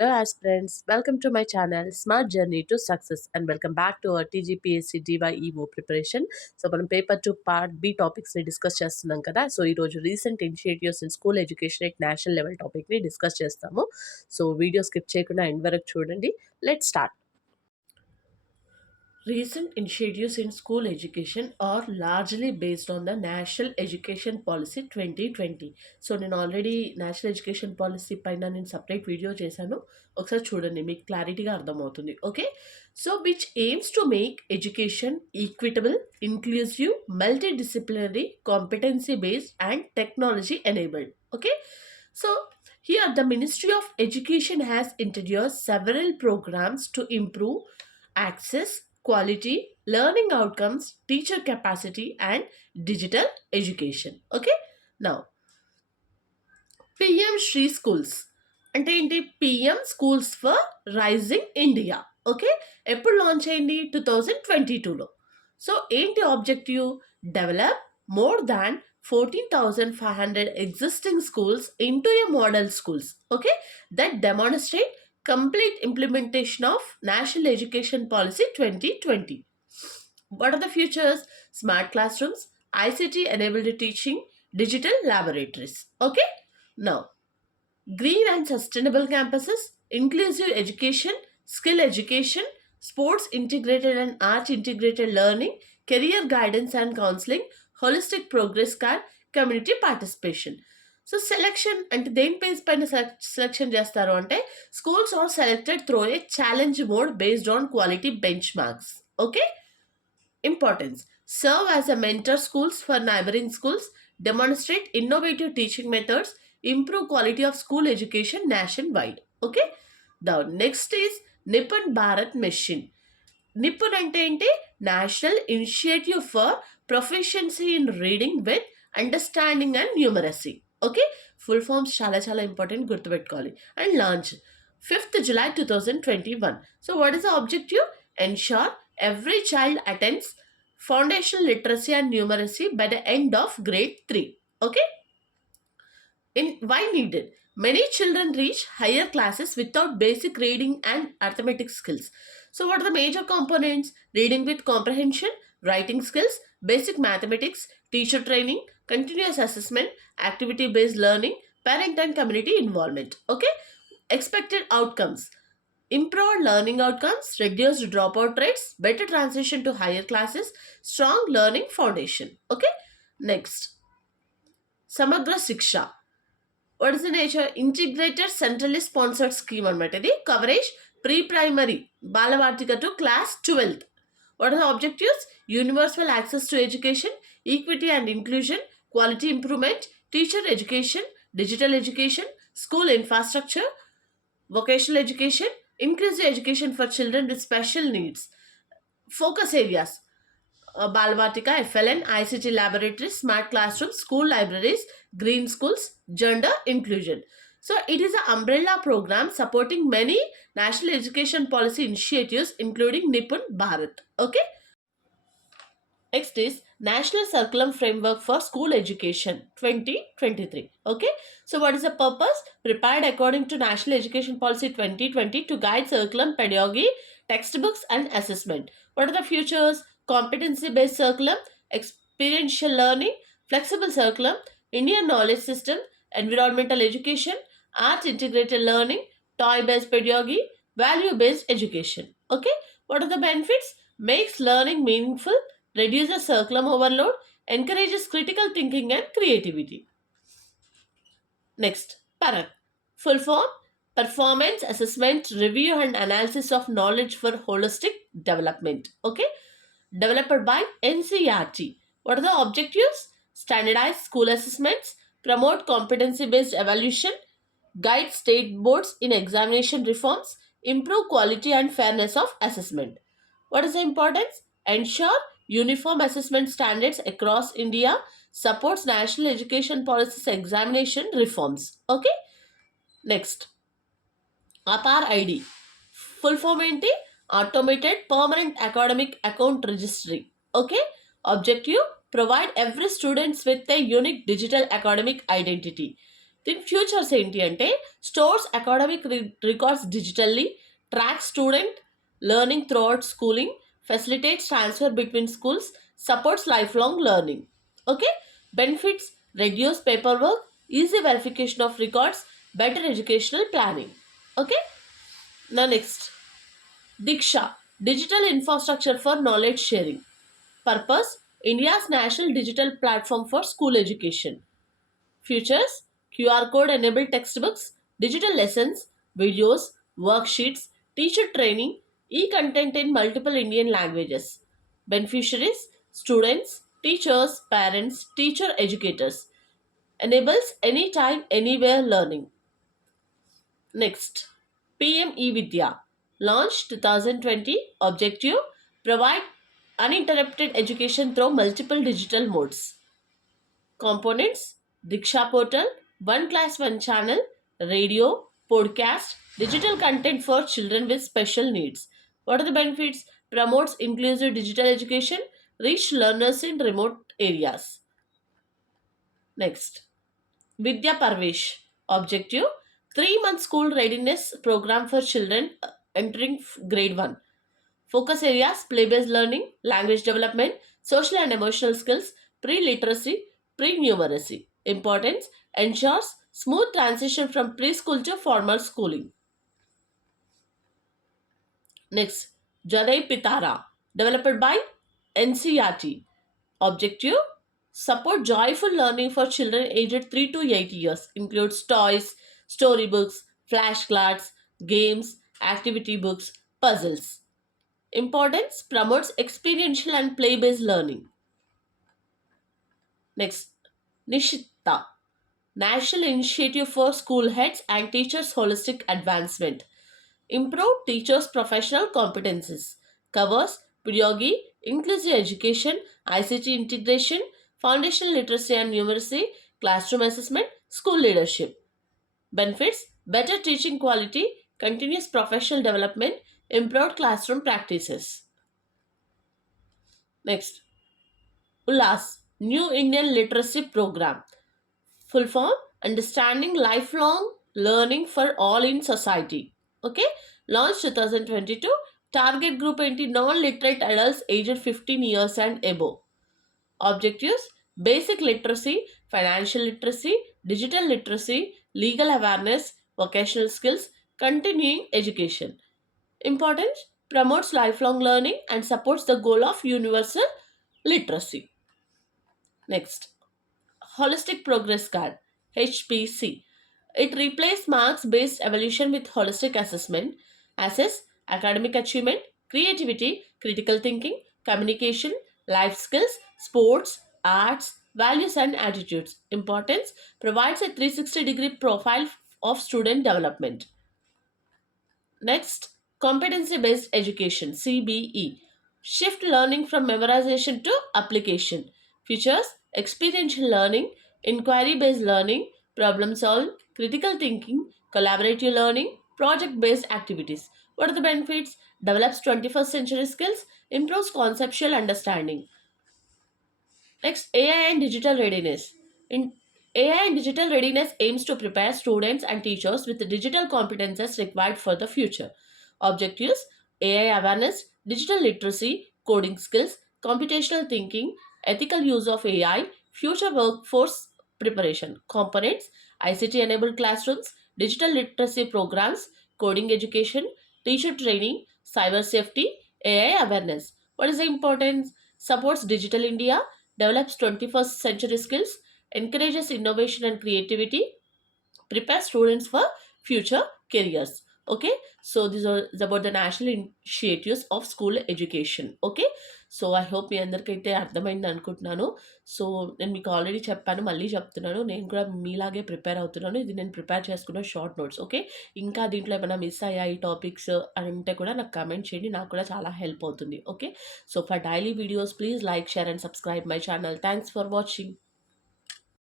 Hello aspirants, welcome to my channel Smart Journey to Success and welcome back to our TGPSC DYEO preparation. So మనం paper 2 part B topics ని discuss చేస్తున్నాం కదా. So ఈ రోజు recent initiatives in school education at national level topic ని discuss చేస్తాము. So video skip చేయకుండా end వరకు చూడండి. Let's start. Recent initiatives in school education are largely based on the National Education Policy 2020. So నేను already national education policy పైన నేను separate video చేశాను. ఒకసారి చూడండి, మీకు క్లారిటీగా అర్థమవుతుంది. Okay, so which AIIMS to make education equitable, inclusive, multi disciplinary, competency based and technology enabled. Okay, so here the Ministry of Education has introduced several programs to improve access, quality, learning outcomes, teacher capacity, and digital education. Okay, now PM Shri Schools అంటే ఏంటి? PM schools for rising India. Okay, ఎప్పుడు launch అయింది? 2022లో. So ఏంటి objective? Develop more than 14,500 existing schools into a model schools, okay, that demonstrate complete implementation of National Education Policy 2020. What are the features? Smart classrooms, ICT enabled teaching, digital laboratories. Okay, now green and sustainable campuses, inclusive education, skill education, sports integrated and art integrated learning, career guidance and counseling, holistic progress card, community participation. So selection అంటే దేని base పైన selection చేస్తారు అంటే schools are selected through a challenge mode based on quality benchmarks. Okay, importance: serve as a mentor schools for neighboring schools, demonstrate innovative teaching methods, improve quality of school education nationwide. Okay, the next is Nippon Bharat Mission. Nipun అంటే ఏంటి? National initiative for proficiency in reading with understanding and numeracy. Okay, full forms చాలా చాలా important, గుర్తుపెట్టుకోవాలి. And launch 5th July 2021. So what is the objective? Ensure every child attends foundational literacy and numeracy by the end of grade 3. Okay, why needed? Many children reach higher classes without basic reading and arithmetic skills. So what are the major components? Reading with comprehension, writing skills, basic mathematics, teacher training, continuous assessment, activity based learning, parent and community involvement. Okay, expected outcomes: improved learning outcomes, reduced dropout rates, better transition to higher classes, strong learning foundation. Okay, next, Samagra Siksha. What is the nature? Integrated centrally sponsored scheme అనమాట. ఇది coverage pre primary Balvatika to class 12th. What are the objectives? Universal access to education, equity and inclusion, quality improvement, teacher education, digital education, school infrastructure, vocational education, inclusive education for children with special needs. Focus areas: Balvatika, FLN, ICT laboratories, smart classrooms, school libraries, green schools, gender inclusion. So it is an umbrella program supporting many national education policy initiatives including Nippon Bharat. Okay. Next is National Curriculum Framework for School Education 2023. Okay. So what is the purpose? Prepared according to National Education Policy 2020 to guide curriculum, pedagogy, textbooks and assessment. What are the features? Competency-based curriculum, experiential learning, flexible curriculum, Indian knowledge system, environmental education, art integrated learning, toy-based pedagogy, value-based education. Okay, what are the benefits? Makes learning meaningful, reduces curriculum overload, encourages critical thinking and creativity. Next, PARAK. Full form: Performance Assessment, Review and Analysis of Knowledge for Holistic Development. Okay, developed by NCERT. What are the objectives? Standardize school assessments, promote competency-based evaluation, guide state boards in examination reforms, improve quality and fairness of assessment. What is the importance? Ensure uniform assessment standards across India, supports national education policies examination reforms. Okay. Next, APAR ID. Full form ఏంటి? Automated Permanent Academic Account Registry. Okay. Objective: provide every student with a unique digital academic identity. దీని futures ఏంటి అంటే stores academic records digitally, track student learning throughout schooling, facilitates transfer between schools, supports lifelong learning. Okay, benefits: reduce paperwork, easy verification of records, better educational planning. Okay, now next, Diksha, digital infrastructure for knowledge sharing. Purpose: India's national digital platform for school education. Features: QR code enabled textbooks, digital lessons, videos, worksheets, teacher training, e-content in multiple Indian languages. Beneficiaries: students, teachers, parents, teacher educators. Enables anytime, anywhere learning. Next, PM eVidya. Launched 2020. Objective: provide uninterrupted education through multiple digital modes. Components: Diksha portal, one class, one channel, radio, podcast, digital content for children with special needs. What are the benefits? Promotes inclusive digital education, reach learners in remote areas. Next, Vidya Parvesh. Objective: 3-month school readiness program for children entering grade 1. Focus areas: play based learning, language development, social and emotional skills, pre literacy, pre numeracy. Importance: ensures smooth transition from preschool to formal schooling. Next, Jadai Pitara, developed by NCRT. Objective: support joyful learning for children aged 3 to 8 years, includes toys, storybooks, flashcards, games, activity books, puzzles. Importance: promotes experiential and play based learning. Next, Nishita, National Initiative for School Heads and Teachers' Holistic Advancement. Improve teachers' professional competencies. Covers pedagogy, inclusive education, ICT integration, foundational literacy and numeracy, classroom assessment, school leadership. Benefits: better teaching quality, continuous professional development, improved classroom practices. Next, Ullas, New Indian Literacy Program. Full form: Understanding Lifelong Learning for All in Society. Okay, launched 2022. Target group ఏంటి? Non-literate adults aged 15 years and above. Objectives: basic literacy, financial literacy, digital literacy, legal awareness, vocational skills, continuing education. Importance: promotes lifelong learning and supports the goal of universal literacy. Next, Holistic Progress Card, HPC. It replaces marks based evaluation with holistic assessment. Assess academic achievement, creativity, critical thinking, communication, life skills, sports, arts, values, and attitudes. Importance: provides a 360-degree profile of student development. Next, competency based education, CBE. Shift learning from memorization to application. Features: experiential learning, inquiry based learning, problem solve, critical thinking, collaborative learning, project based activities. What are the benefits? Develops 21st century skills, improves conceptual understanding. Next, AI and digital readiness. In AI and digital readiness aims to prepare students and teachers with the digital competences required for the future. Objectives: AI awareness, digital literacy, coding skills, computational thinking, ethical use of AI, future workforce preparation. Components: ICT enabled classrooms, digital literacy programs, coding education, teacher training, cyber safety, AI awareness. What is the importance? Supports Digital India, develops 21st century skills, encourages innovation and creativity, prepare students for future careers. Okay, so this is about the national initiatives of school education. Okay, so I hope మీ అందరికైతే అర్థమైంది అనుకుంటున్నాను. So నేను మీకు already చెప్పాను, మళ్ళీ చెప్తున్నాను, నేను కూడా మీలాగే ప్రిపేర్ అవుతున్నాను. ఇది నేను ప్రిపేర్ చేసుకున్న షార్ట్ నోట్స్. ఓకే, ఇంకా దీంట్లో ఏమైనా మిస్ అయ్యాయి టాపిక్స్ అని ఉంటే కూడా నాకు కమెంట్ చేయండి, నాకు కూడా చాలా హెల్ప్ అవుతుంది. Okay, so for daily videos please like, share and subscribe my channel. Thanks for watching.